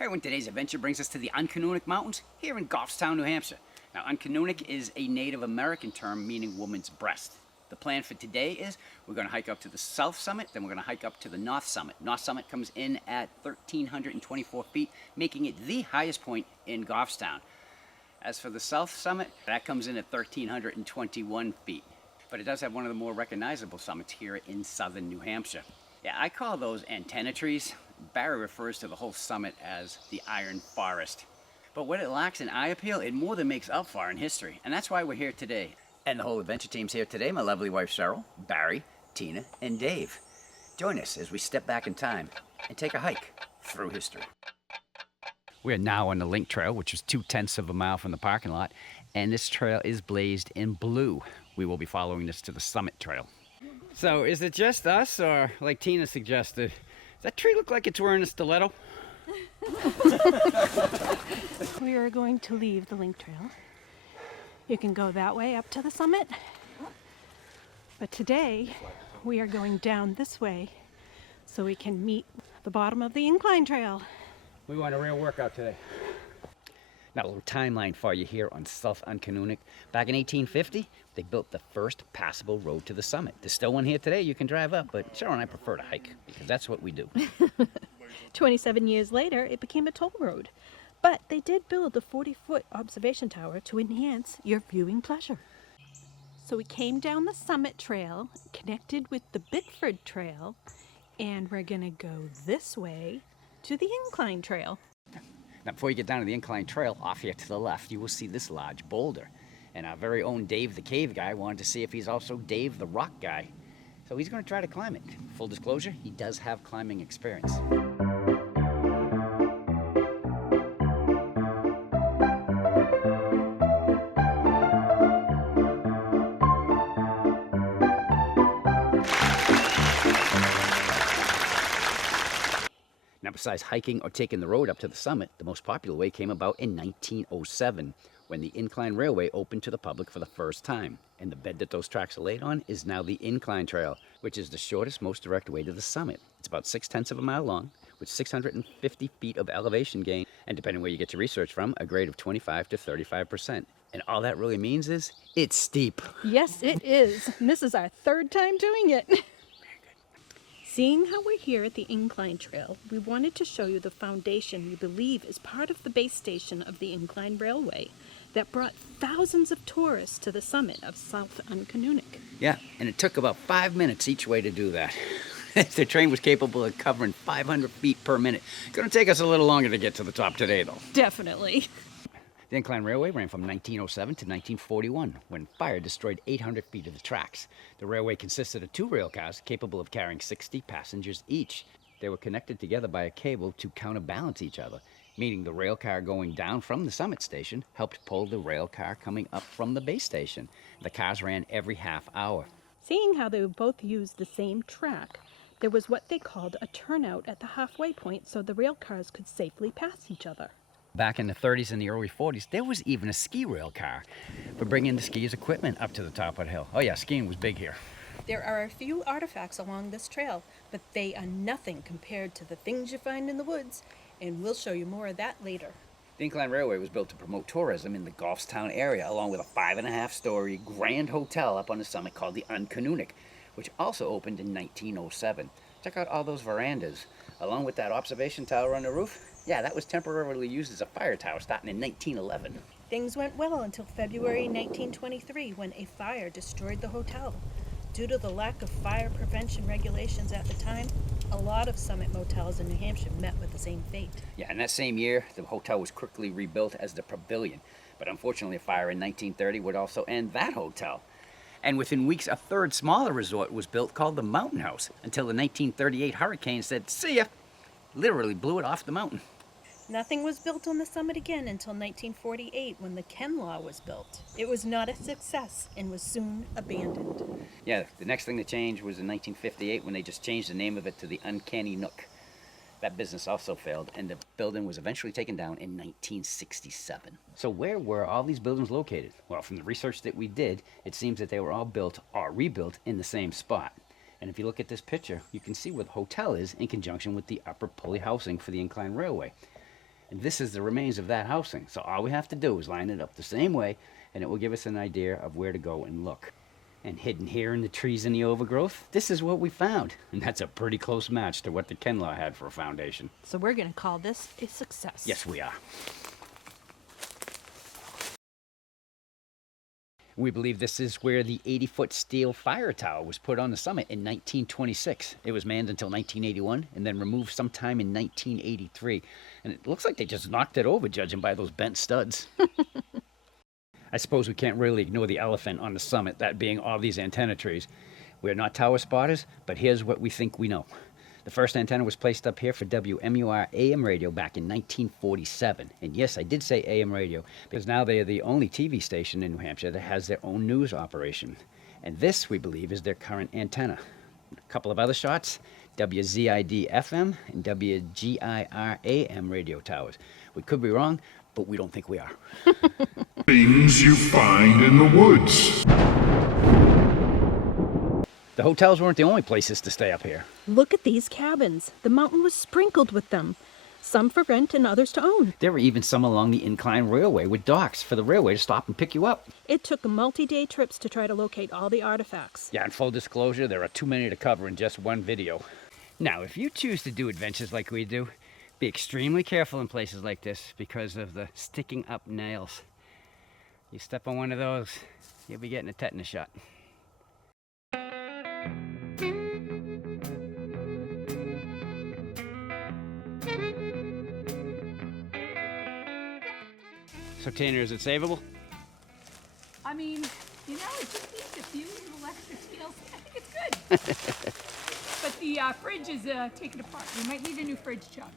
Everyone, today's adventure brings us to the Uncanoonuc Mountains here in Goffstown, New Hampshire. Now, Uncanoonuc is a Native American term meaning woman's breast. The plan for today is we're going to hike up to the south summit, then we're going to hike up to the north summit. North summit comes in at 1,324 feet, making it the highest point in Goffstown. As for the south summit, that comes in at 1,321 feet. But it does have one of the more recognizable summits here in southern New Hampshire. Yeah, I call those antenna trees. Barry refers to the whole summit as the Iron Forest. But what it lacks in eye appeal, it more than makes up for in history. And that's why we're here today. And the whole adventure team's here today. My lovely wife Cheryl, Barry, Tina, and Dave. Join us as we step back in time and take a hike through history. We are now on the Link Trail, which is 0.2 of a mile from the parking lot. And this trail is blazed in blue. We will be following this to the Summit Trail. So is it just us, or like Tina suggested, does that tree look like it's wearing a stiletto? We are going to leave the Link Trail. You can go that way up to the summit. But today, we are going down this way so we can meet the bottom of the Incline Trail. We want a real workout today. Now, a little timeline for you here on South Uncanoonuc. Back in 1850, they built the first passable road to the summit. There's still one here today you can drive up, but Cheryl and I prefer to hike because that's what we do. 27 years later, it became a toll road. But they did build a 40-foot observation tower to enhance your viewing pleasure. So we came down the Summit Trail, connected with the Bickford Trail, and we're going to go this way to the Incline Trail. Now, before you get down to the Incline Trail, off here to the left, you will see this large boulder. And our very own Dave the Cave Guy wanted to see if he's also Dave the Rock Guy. So he's going to try to climb it. Full disclosure, he does have climbing experience. Now, besides hiking or taking the road up to the summit, the most popular way came about in 1907, when the Incline Railway opened to the public for the first time. And the bed that those tracks are laid on is now the Incline Trail, which is the shortest, most direct way to the summit. It's about 0.6 of a mile long, with 650 feet of elevation gain, and depending where you get your research from, a grade of 25 to 35%. And all that really means is, it's steep. Yes, it is. And this is our third time doing it. Seeing how we're here at the Incline Trail, we wanted to show you the foundation we believe is part of the base station of the Incline Railway that brought thousands of tourists to the summit of South Uncanoonuc. Yeah, and it took about 5 minutes each way to do that. The train was capable of covering 500 feet per minute. It's going to take us a little longer to get to the top today, though. Definitely. The Incline Railway ran from 1907 to 1941, when fire destroyed 800 feet of the tracks. The railway consisted of 2 rail cars capable of carrying 60 passengers each. They were connected together by a cable to counterbalance each other, meaning the rail car going down from the summit station helped pull the rail car coming up from the base station. The cars ran every half hour. Seeing how they both used the same track, there was what they called a turnout at the halfway point so the rail cars could safely pass each other. Back in the 30s and the early 40s, there was even a ski rail car for bringing the skiers' equipment up to the top of the hill. Oh yeah, skiing was big here. There are a few artifacts along this trail, but they are nothing compared to the things you find in the woods, and we'll show you more of that later. The Incline Railway was built to promote tourism in the Goffstown area, along with a 5.5-story grand hotel up on the summit called the Uncanoonuc, which also opened in 1907. Check out all those verandas, along with that observation tower on the roof. Yeah, that was temporarily used as a fire tower starting in 1911. Things went well until February 1923 when a fire destroyed the hotel. Due to the lack of fire prevention regulations at the time, a lot of summit motels in New Hampshire met with the same fate. Yeah, in that same year, the hotel was quickly rebuilt as the Pavilion. But unfortunately, a fire in 1930 would also end that hotel. And within weeks, a third smaller resort was built called the Mountain House, until the 1938 hurricane said, "See ya!" Literally blew it off the mountain. Nothing was built on the summit again until 1948 when the Ken Law was built. It was not a success and was soon abandoned. Yeah, the next thing to change was in 1958 when they just changed the name of it to the Uncanoonuc. That business also failed, and the building was eventually taken down in 1967. So where were all these buildings located? Well, from the research that we did, it seems that they were all built or rebuilt in the same spot. And if you look at this picture, you can see where the hotel is in conjunction with the upper pulley housing for the Incline Railway. And this is the remains of that housing. So all we have to do is line it up the same way, and it will give us an idea of where to go and look. And hidden here in the trees and the overgrowth, this is what we found. And that's a pretty close match to what the Kinlaw had for a foundation. So we're going to call this a success. Yes, we are. We believe this is where the 80-foot steel fire tower was put on the summit in 1926. It was manned until 1981 and then removed sometime in 1983. And it looks like they just knocked it over, judging by those bent studs. I suppose we can't really ignore the elephant on the summit, that being all these antenna trees. We're not tower spotters, but here's what we think we know. The first antenna was placed up here for WMUR AM radio back in 1947. And yes, I did say AM radio, because now they are the only TV station in New Hampshire that has their own news operation. And this, we believe, is their current antenna. A couple of other shots, WZID FM and WGIR AM radio towers. We could be wrong, but we don't think we are. Things you find in the woods. The hotels weren't the only places to stay up here. Look at these cabins. The mountain was sprinkled with them. Some for rent and others to own. There were even some along the Incline Railway with docks for the railway to stop and pick you up. It took multi-day trips to try to locate all the artifacts. Yeah, and full disclosure, there are too many to cover in just one video. Now, if you choose to do adventures like we do, be extremely careful in places like this because of the sticking up nails. You step on one of those, you'll be getting a tetanus shot. So Tanner, is it savable? I mean, you know, it just needs a few little extra seals. I think it's good. But the fridge is taken apart. We might need a new fridge, Chuck.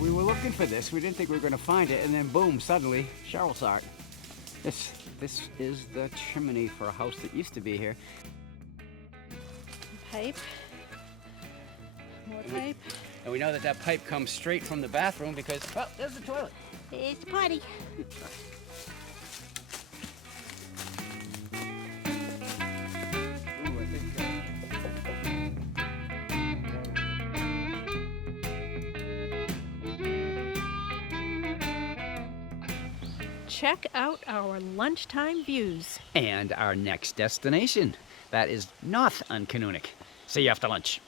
We were looking for this. We didn't think we were going to find it, and then boom, suddenly, Cheryl saw it. This is the chimney for a house that used to be here. Pipe. More pipe. And we know that that pipe comes straight from the bathroom because, well, there's the toilet. It's the potty. Ooh, I think, Check out our lunchtime views. and our next destination. That is North Uncanoonuc. See you after lunch.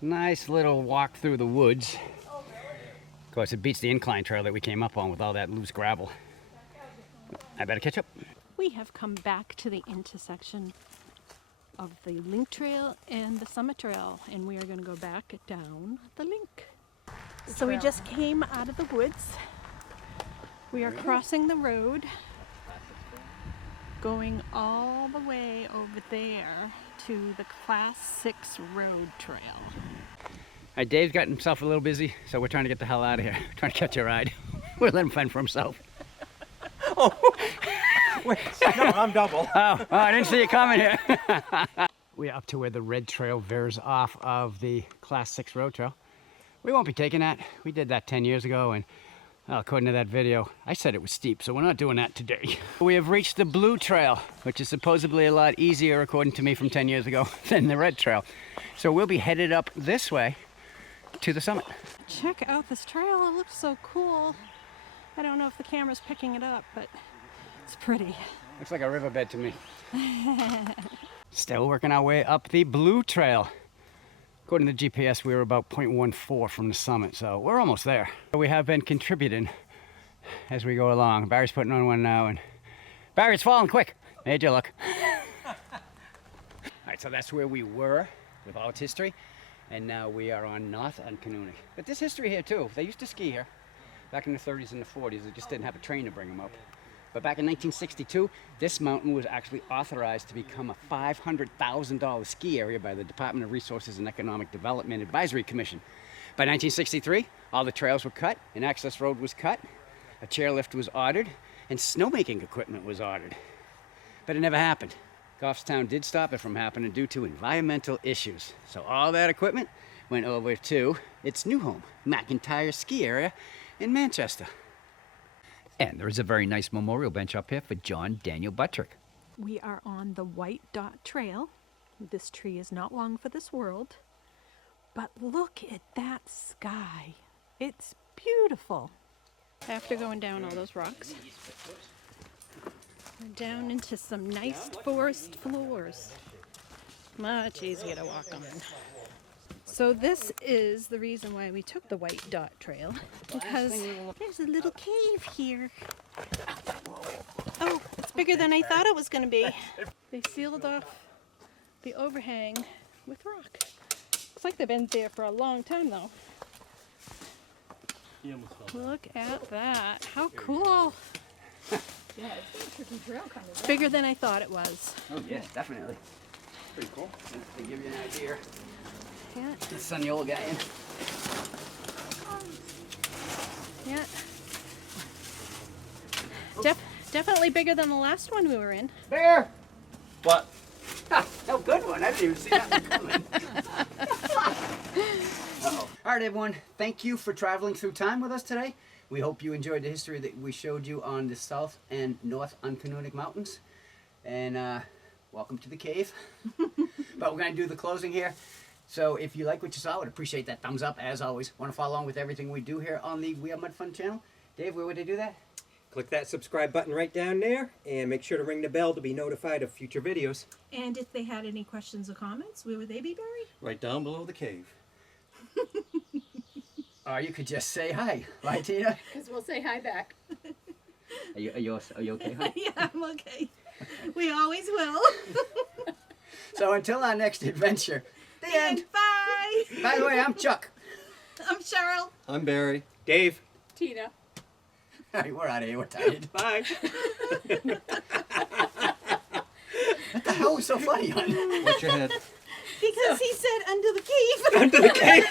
Nice little walk through the woods. Of course, it beats the incline trail that we came up on with all that loose gravel. I better catch up. We have come back to the intersection of the Link Trail and the Summit Trail, and we are going to go back down the Link. So we just came out of the woods. We are crossing the road, going all the way over there to the Class 6 road trail. Dave's got himself a little busy, so we're trying to get the hell out of here. We're trying to catch a ride. We'll let him fend for himself. Oh, wait, no, I'm double. Oh, I didn't see you coming here. We're up to where the red trail veers off of the Class 6 road trail. We won't be taking that. We did that 10 years ago, and well, according to that video, I said it was steep, so we're not doing that today. We have reached the blue trail, which is supposedly a lot easier, according to me, from 10 years ago than the red trail. So we'll be headed up this way to the summit. Check out this trail, it looks so cool. I don't know if the camera's picking it up, but it's pretty. Looks like a riverbed to me. Still working our way up the blue trail. According to the GPS, we were about 0.14 from the summit, so we're almost there. We have been contributing as we go along. Barry's putting on one now, and Barry, it's falling quick. Major look. All right, so that's where we were with all its history, and now we are on North Uncanoonuc. But there's history here too. They used to ski here back in the 30s and the 40s. They just didn't have a train to bring them up. But back in 1962, this mountain was actually authorized to become a $500,000 ski area by the Department of Resources and Economic Development Advisory Commission. By 1963, all the trails were cut, an access road was cut, a chairlift was ordered, and snowmaking equipment was ordered. But it never happened. Goffstown did stop it from happening due to environmental issues. So all that equipment went over to its new home, McIntyre Ski Area in Manchester. And there is a very nice memorial bench up here for John Daniel Buttrick. We are on the White Dot Trail. This tree is not long for this world. But look at that sky. It's beautiful. After going down all those rocks, we're down into some nice forest floors. Much easier to walk on. So this is the reason why we took the White Dot Trail, because there's a little cave here. Oh, it's bigger than I thought it was going to be. They sealed off the overhang with rock. Looks like they've been there for a long time though. Look at that. How cool. Yeah, it's a tricky trail coming. It's bigger than I thought it was. Oh yes, definitely. Pretty cool. To give you an idea. Yeah. Let's send the old guy in. Yeah. Definitely bigger than the last one we were in. Bear! What? Ha, no good one. I didn't even see that one coming. Uh-oh. All right, everyone. Thank you for traveling through time with us today. We hope you enjoyed the history that we showed you on the South and North Uncanoonuc Mountains. And welcome to the cave. But we're going to do the closing here. So if you like what you saw, I would appreciate that thumbs up, as always. Want to follow along with everything we do here on the We Are Mud Fun channel? Dave, where would they do that? Click that subscribe button right down there, and make sure to ring the bell to be notified of future videos. And if they had any questions or comments, where would they be buried? Right down below the cave. Or you could just say hi. Right, Tina? Because we'll say hi back. Are you okay, hon? Yeah, I'm okay. We always will. So until our next adventure, the end. Bye. By the way, I'm Chuck. I'm Cheryl. I'm Barry. Dave. Tina. All right, we're out of here. We're tired. Bye. What the hell was so funny, hon? What's your head? Because he said under the cave. Under the cave.